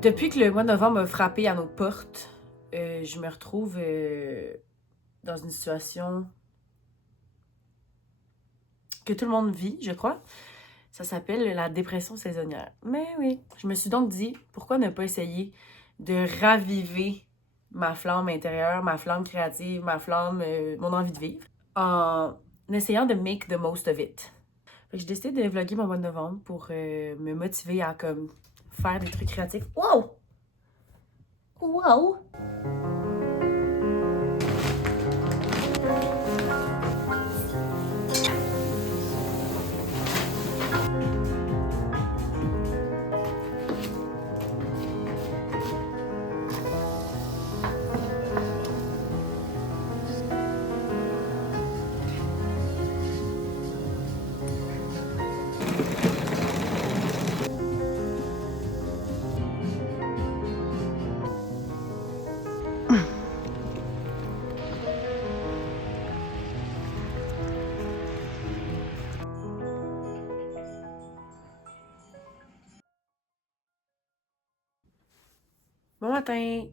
Depuis que le mois de novembre a frappé à nos portes, je me retrouve dans une situation que tout le monde vit, je crois. Ça s'appelle la dépression saisonnière. Mais oui, je me suis donc dit, pourquoi ne pas essayer de raviver ma flamme intérieure, ma flamme créative, ma flamme, mon envie de vivre, en essayant de make the most of it. Fait que j'ai décidé de vlogger mon mois de novembre pour me motiver à comme faire des trucs créatifs. Wow! Wow! Bon matin!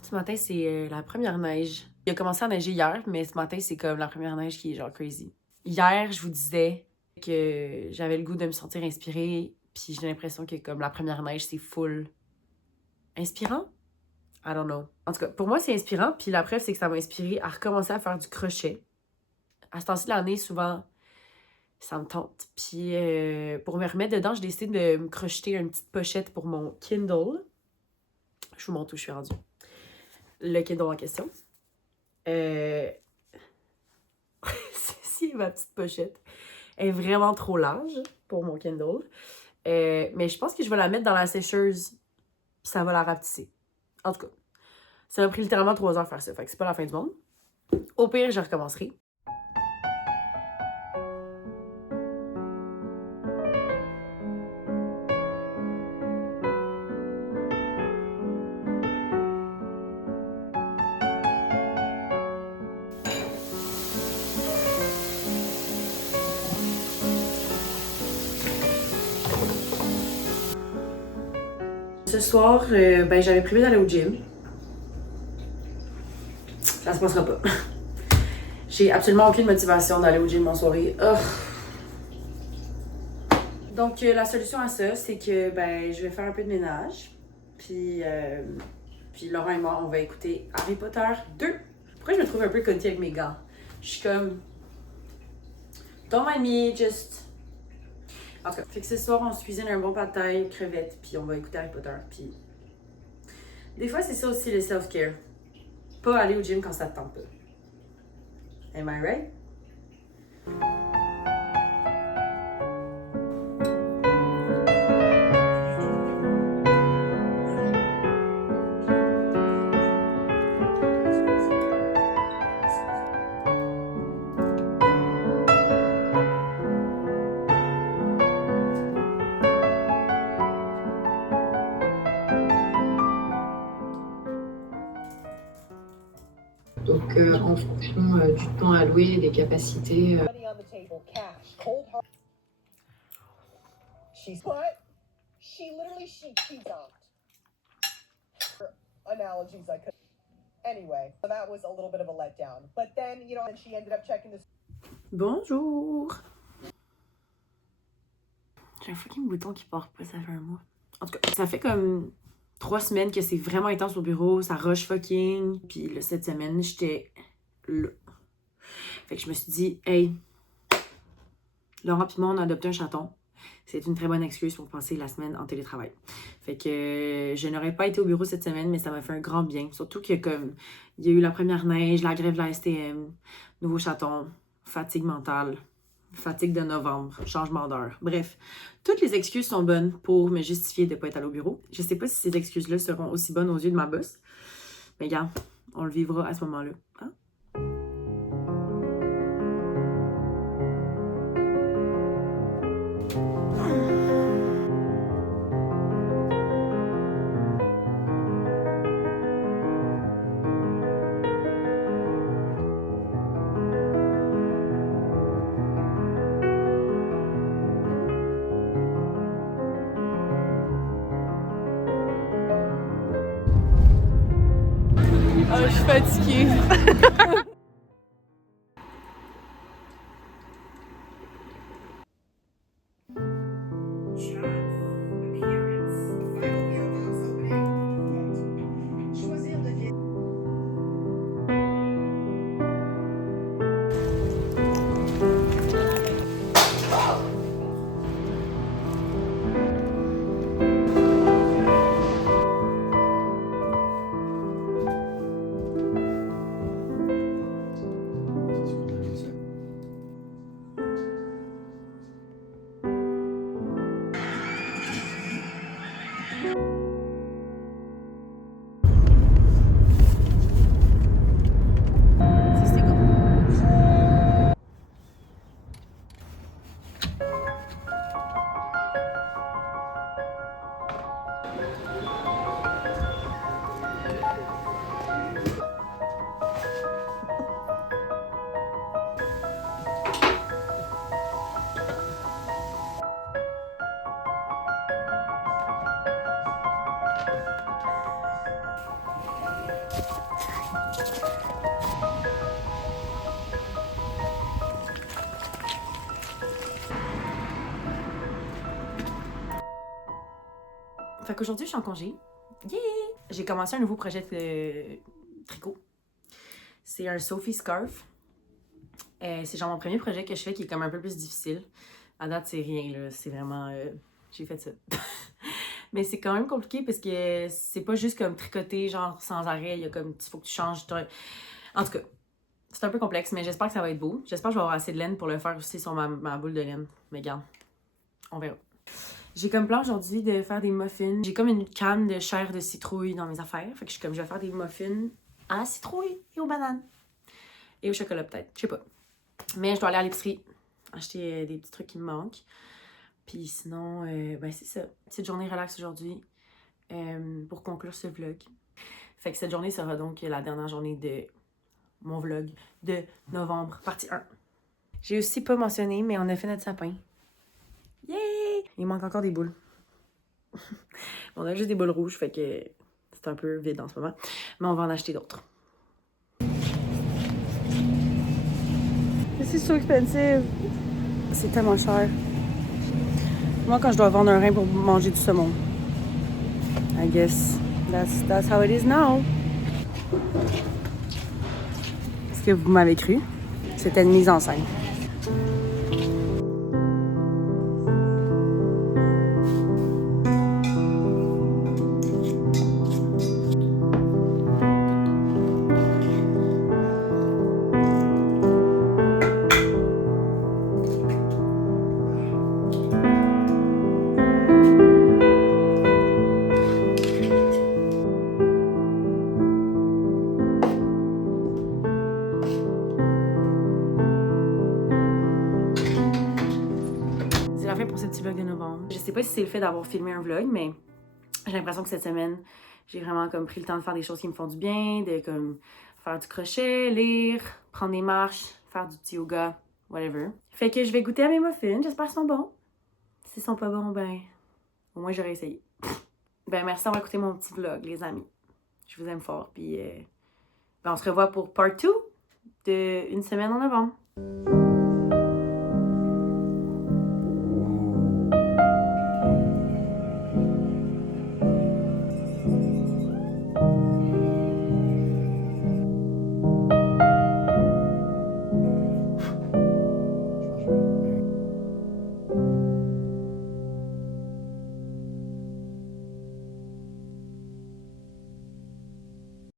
Ce matin, c'est la première neige. Il a commencé à neiger hier, mais ce matin, c'est comme la première neige qui est genre crazy. Hier, je vous disais que j'avais le goût de me sentir inspirée, puis j'ai l'impression que comme la première neige, c'est full inspirant? I don't know. En tout cas, pour moi, c'est inspirant, puis la preuve, c'est que ça m'a inspiré à recommencer à faire du crochet. À ce temps-ci de l'année, souvent, ça me tente. Puis pour me remettre dedans, j'ai décidé de me crocheter une petite pochette pour mon Kindle. Je vous montre où je suis rendue. Le Kindle en question. Ceci est ma petite pochette. Elle est vraiment trop large pour mon Kindle. Mais je pense que je vais la mettre dans la sécheuse. Ça va la rapetisser. En tout cas, ça m'a pris littéralement 3 heures faire ça. Fait que c'est pas la fin du monde. Au pire, je recommencerai. Ce soir, ben, j'avais prévu d'aller au gym. Ça se passera pas. J'ai absolument aucune motivation d'aller au gym en soirée. Donc, la solution à ça, c'est que ben, je vais faire un peu de ménage. Puis Laurent et moi, on va écouter Harry Potter 2. Pourquoi je me trouve un peu connectée avec mes gars? Je suis comme... Don't mind me, just... En tout cas, fait que ce soir, on se cuisine un bon pad thai, crevettes, puis on va écouter Harry Potter. Puis des fois, c'est ça aussi le self-care. Pas aller au gym quand ça te tente pas. Am I right? Donc, en fonction du temps alloué et des capacités. She's what? She cheesed out. Her analogies I could. Anyway, so that was a little bit of a letdown. But then, and she ended up checking this. Bonjour! J'ai un fucking bouton qui part pas, ça fait un mois. En tout cas, ça fait comme 3 semaines que c'est vraiment intense au bureau, ça rush fucking. Puis là, cette semaine, j'étais là. Fait que je me suis dit, hey, Laurent pis moi, on a adopté un chaton. C'est une très bonne excuse pour passer la semaine en télétravail. Fait que je n'aurais pas été au bureau cette semaine, mais ça m'a fait un grand bien. Surtout que comme il y a eu la première neige, la grève de la STM, nouveau chaton, fatigue mentale, fatigue de novembre, changement d'heure. Bref, toutes les excuses sont bonnes pour me justifier de ne pas être allée au bureau. Je sais pas si ces excuses-là seront aussi bonnes aux yeux de ma boss. Mais regarde, on le vivra à ce moment-là. Hein? Oh, je suis fatiguée. Fait qu'aujourd'hui, je suis en congé. Yeah! J'ai commencé un nouveau projet de tricot. C'est un Sophie Scarf. C'est genre mon premier projet que je fais qui est comme un peu plus difficile. À date, c'est rien, là. C'est vraiment... j'ai fait ça. Mais c'est quand même compliqué parce que c'est pas juste comme tricoter, genre, sans arrêt. Il y a comme... Il faut que tu changes... En tout cas, c'est un peu complexe, mais j'espère que ça va être beau. J'espère que je vais avoir assez de laine pour le faire aussi sur ma boule de laine. Mais regarde, on verra. J'ai comme plan aujourd'hui de faire des muffins. J'ai comme une canne de chair de citrouille dans mes affaires. Fait que je vais faire des muffins à la citrouille et aux bananes. Et au chocolat peut-être, je sais pas. Mais je dois aller à l'épicerie, acheter des petits trucs qui me manquent. Puis sinon, ben c'est ça. Petite journée relax aujourd'hui pour conclure ce vlog. Fait que cette journée sera donc la dernière journée de mon vlog de novembre, partie 1. J'ai aussi pas mentionné, mais on a fait notre sapin. Yay! Il manque encore des boules. On a juste des boules rouges, fait que c'est un peu vide en ce moment. Mais on va en acheter d'autres. This is so expensive. C'est tellement cher. Moi, quand je dois vendre un rein pour manger du saumon. I guess that's how it is now. Est-ce que vous m'avez cru? C'était une mise en scène. La fin pour ce petit vlog de novembre. Je sais pas si c'est le fait d'avoir filmé un vlog, mais j'ai l'impression que cette semaine, j'ai vraiment comme pris le temps de faire des choses qui me font du bien, de comme faire du crochet, lire, prendre des marches, faire du petit yoga, whatever. Fait que je vais goûter à mes muffins, j'espère qu'ils sont bons. S'ils sont pas bons, ben au moins j'aurais essayé. Ben merci d'avoir écouté mon petit vlog, les amis. Je vous aime fort, puis ben, on se revoit pour part 2 de une semaine en novembre.